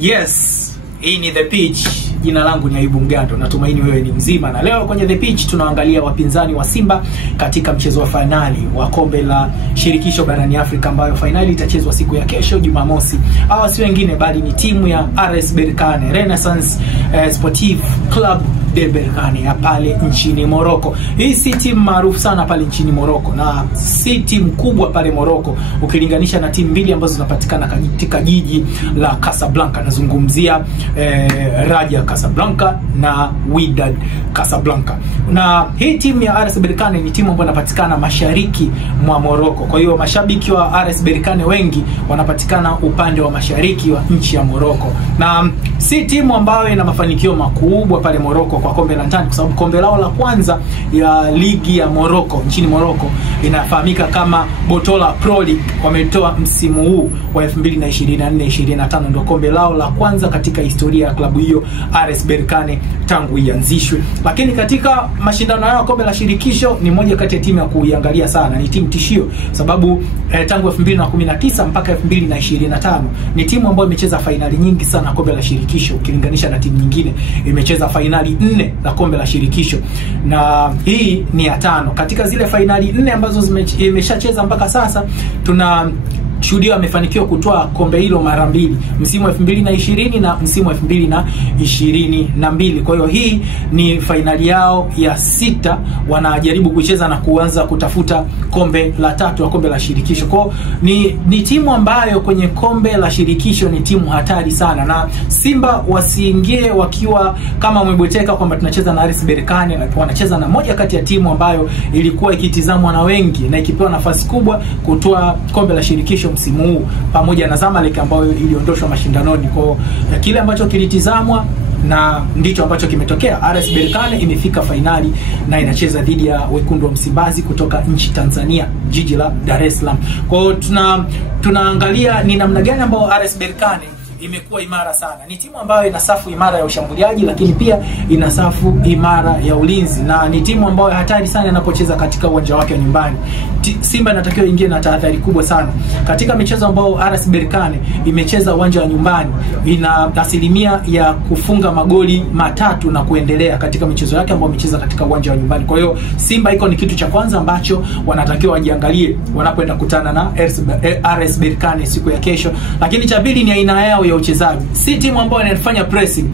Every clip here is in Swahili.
Yes, hii ni The Pitch. Jina langu ni Ayubu Mgando. Natumaini wewe ni mzima, na leo kwenye The Pitch tunaangalia wapinzani wa Simba katika mchezo wa finali wa kombe la shirikisho barani Afrika, ambayo finali itachezwa siku ya kesho Jumamosi. Hawa si wengine bali ni timu ya RS Berkane, Renaissance Sportive Club de Berkane ya pale nchini Morocco. Hii si timu maarufu sana pale nchini Morocco, na si timu kubwa pale Morocco ukilinganisha na timu mbili ambazo zinapatikana katika jiji la Casablanca. Nazungumzia Raja Casablanca na Wydad Casablanca. Na hii timu ya RS Berkane ni timu ambayo inapatikana mashariki mwa Morocco. Kwa hiyo mashabiki wa RS Berkane wengi wanapatikana upande wa mashariki wa nchi ya Morocco. Na si timu ambayo ina mafanikio makubwa pale Morocco kwa kombe la ndani, kwa sababu kombe lao la kwanza ya ligi ya Morocco nchini Morocco inafahamika kama Botola Pro League, wametoa msimu huu wa 2024-2025, ndio kombe lao la kwanza katika historia ya klabu hiyo RS Berkane tangu ianzishwe. Lakini katika mashindano yao kombe la shirikisho ni moja kati ya timu ya kuiangalia sana, ni timu tishio, sababu tangu 2019 mpaka 2025 ni timu ambayo imecheza fainali nyingi sana kombe la shirikisho ukilinganisha na timu nyingine. Imecheza fainali 4 za kombe la shirikisho, na hii ni ya 5 katika zile fainali 4 ambazo imeshacheza mpaka sasa. Tuna shuhudia amefanikiwa kutoa kombe hilo mara 2, msimu wa 2020 na msimu wa 2022. Kwa hiyo hii ni fainali yao ya 6 wanajaribu kucheza na kuanza kutafuta kombe la 3 wa kombe la shirikisho. Kwa ni timu ambayo kwenye kombe la shirikisho ni timu hatari sana, na Simba wasiingie wakiwa kama wamebweteka kwamba tunacheza na RS Berkane. Wanacheza na moja kati ya timu ambayo ilikuwa ikitizamwa na wengi na ikipewa nafasi kubwa kutoa kombe la shirikisho msimu huu, pamoja na Zamalek ambayo iliondoshwa mashindanoni. Kwa kile ambacho kilitizamwa na ndicho ambacho kimetokea. RS Berkane imefika finali na inacheza dhidi ya Wekundu wa Msimbazi kutoka nchi Tanzania, jiji la Dar es Salaam. Kwa hiyo tunaangalia ni namna gani ambao RS Berkane imekuwa imara sana. Ni timu ambayo ina safu imara ya ushambuliaji, lakini pia ina safu imara ya ulinzi, na ni timu ambayo hatari sana inapocheza katika uwanja wake wa nyumbani. Simba inatakiwa ingie na tahadhari kubwa sana katika michezo ambayo RS Berkane imecheza uwanja wa nyumbani. Ina asilimia ya kufunga magoli 3 na kuendelea katika michezo yake ambayo imecheza katika uwanja wa nyumbani. Kwa hiyo Simba iko ni kitu cha kwanza ambacho wanatakiwa wajiangalie wanapoenda kukutana na RS Berkane siku ya kesho. Lakini cha pili ni aina yao ya uchezaji. Si timu ambayo inafanya pressing,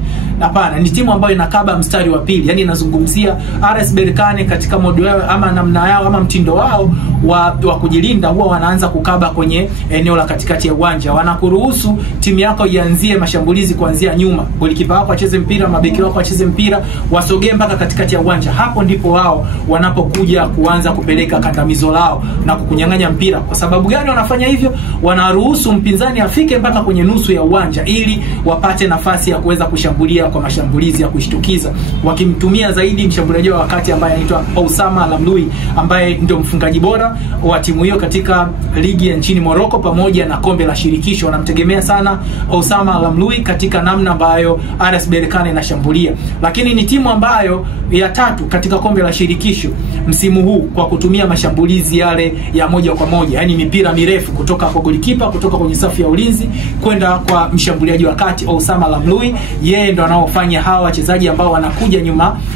hapana, ni timu ambayo inakaba mstari wa pili. Yaani nazungumzia RS Berkane katika modo yao ama namna yao ama mtindo wao wa kujilinda, huwa wanaanza kukaba kwenye eneo la katikati ya uwanja. Wanakuruhusu timu yako ianzie mashambulizi kuanzia nyuma. Golikipa wako acheze mpira, mabeki wako acheze mpira, wasogee mpaka katikati ya uwanja. Hapo ndipo wao wanapokuja kuanza kupeleka kandamizo lao na kukunyang'anya mpira. Kwa sababu gani wanafanya hivyo? Wanaruhusu mpinzani afike mpaka kwenye nusu ya uwanja ili wapate nafasi ya kuweza kushambulia kwa mashambulizi ya kushtukiza, wakimtumia zaidi mshambuliaji wa wakati ambaye anaitwa Oussama Lamloui, ambaye ndio mfungaji bora wa timu hiyo katika ligi ya nchini Morocco pamoja na kombe la shirikisho. Wanamtegemea sana Oussama Lamloui katika namna ambayo RS Berkane inashambulia. Lakini ni timu ambayo ya 3 katika kombe la shirikisho msimu huu kwa kutumia mashambulizi yale ya moja kwa moja, yani mipira mirefu kutoka kwa golikipa, kutoka kwenye safu ya ulinzi kwenda kwa mshambuliaji wa kati Oussama Lamloui. Yeye ndo anaofanya hawa wachezaji ambao wanakuja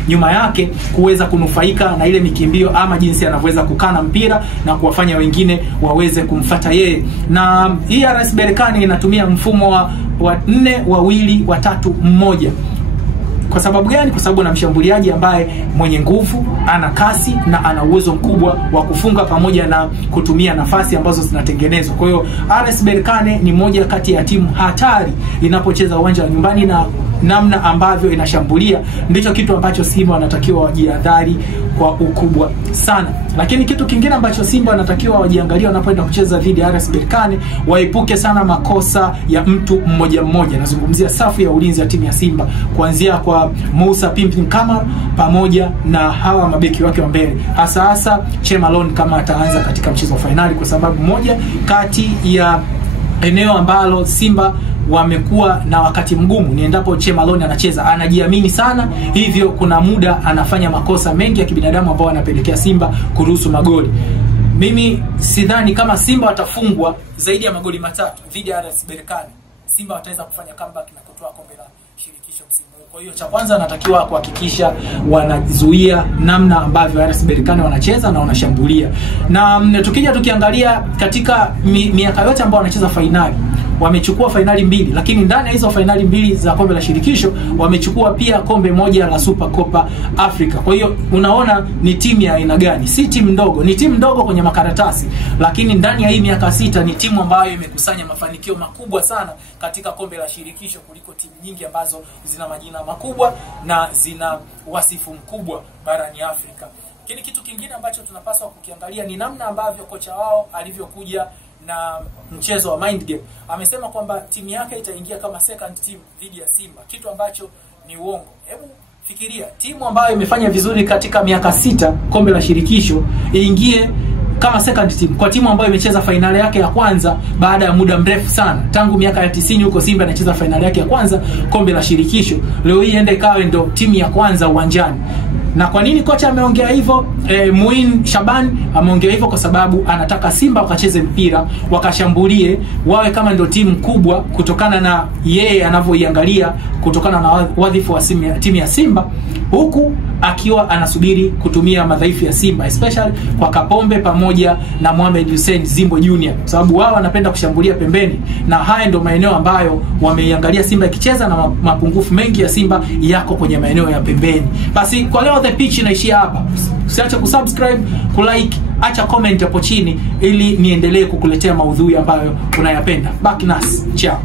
nyuma yake kuweza kunufaika na ile mikimbio ama jinsi anavyoweza kukana mpira na kuwafanya wengine waweze kumfuata yeye. Na hii RS Berkane inatumia mfumo wa 4-2-3-1. Kwa sababu gani? Kwa sababu na mshambuliaji ambaye mwenye nguvu, ana kasi na ana uwezo mkubwa wa kufunga pamoja na kutumia nafasi ambazo zinatengenezwa. Kwa hiyo RS Berkane ni moja kati ya timu hatari inapocheza uwanja wa nyumbani, na namna ambavyo inashambulia ndicho kitu ambacho Simba wanatakiwa wajihadhari kwa ukubwa sana. Lakini kitu kingine ambacho Simba wanatakiwa wajiangalia wanapoenda kucheza dhidi ya RS Berkane, waepuke sana makosa ya mtu mmoja mmoja. Nazungumzia safu ya ulinzi ya timu ya Simba, kuanzia kwa Moussa Pimpin Kamara pamoja na hawa mabeki wake wa mbele, hasa Chemalon kama ataanza katika mchezo wa finali, kwa sababu moja kati ya eneo ambalo Simba wamekuwa na wakati mgumu ni endapo Chemalon anacheza, anajiamini sana, hivyo kuna muda anafanya makosa mengi ya kibinadamu ambao anapelekea Simba kuruhusu magoli. Mimi sidhani kama Simba watafungwa zaidi ya magoli 3 dhidi ya RS Berkane. Simba wataweza kufanya comeback na kutoa kombe la shirikisho msimu huu. Kwa hiyo cha kwanza anatakiwa kuhakikisha wanazuia namna ambavyo RS Berkane wanacheza na wanashambulia. Na tukija tukiangalia katika miaka yote ambao wanacheza finali, wamechukua finali 2, lakini ndani ya hizo finali 2 za kombe la shirikisho wamechukua pia kombe moja la Super Copa Africa. Kwa hiyo unaona ni timu ya aina gani? Si timu ndogo, ni timu ndogo kwenye makaratasi, lakini ndani ya hii miaka 6 ni timu ambayo imekusanya mafanikio makubwa sana katika kombe la shirikisho kuliko timu nyingi ambazo zina majina makubwa na zina wasifu mkubwa barani Afrika. Lakini kitu kingine ambacho tunapaswa kukiangalia ni namna ambavyo kocha wao alivyokuja na mchezo wa mind game. Amesema kwamba timu yake itaingia kama second team dhidi ya Simba, kitu ambacho ni uongo. Hebu fikiria, timu ambayo imefanya vizuri katika miaka 6 kombe la shirikisho iingie kama second team kwa timu ambayo imecheza finali yake ya kwanza baada ya muda mrefu sana. Tangu miaka ya 90 huko Simba anacheza finali yake ya kwanza kombe la shirikisho. Leo hii ende kawe ndo timu ya kwanza uwanjani. Na kwa nini kocha ameongea hivyo? Muin Shaban ameongea hivyo kwa sababu anataka Simba wakacheze mpira, wakashambulie, wawe kama ndio timu kubwa kutokana na yeye anavyoiangalia, kutokana na wadhifu wa timu ya Simba, huku akiwa anasubiri kutumia madhaifu ya Simba, especially kwa Kapombe pamoja na Mohamed Hussein Zimbo Junior, kwa sababu wao wanapenda kushambulia pembeni, na haya ndio maeneo ambayo wameiangalia Simba ikicheza, na mapungufu mengi ya Simba yako kwenye maeneo ya pembeni. Basi kwa leo The Pitch inaishia hapa. Usiache kusubscribe, kulike, acha comment hapo chini ili niendelee kukuletea maudhui ambayo unayapenda. Back nas, ciao.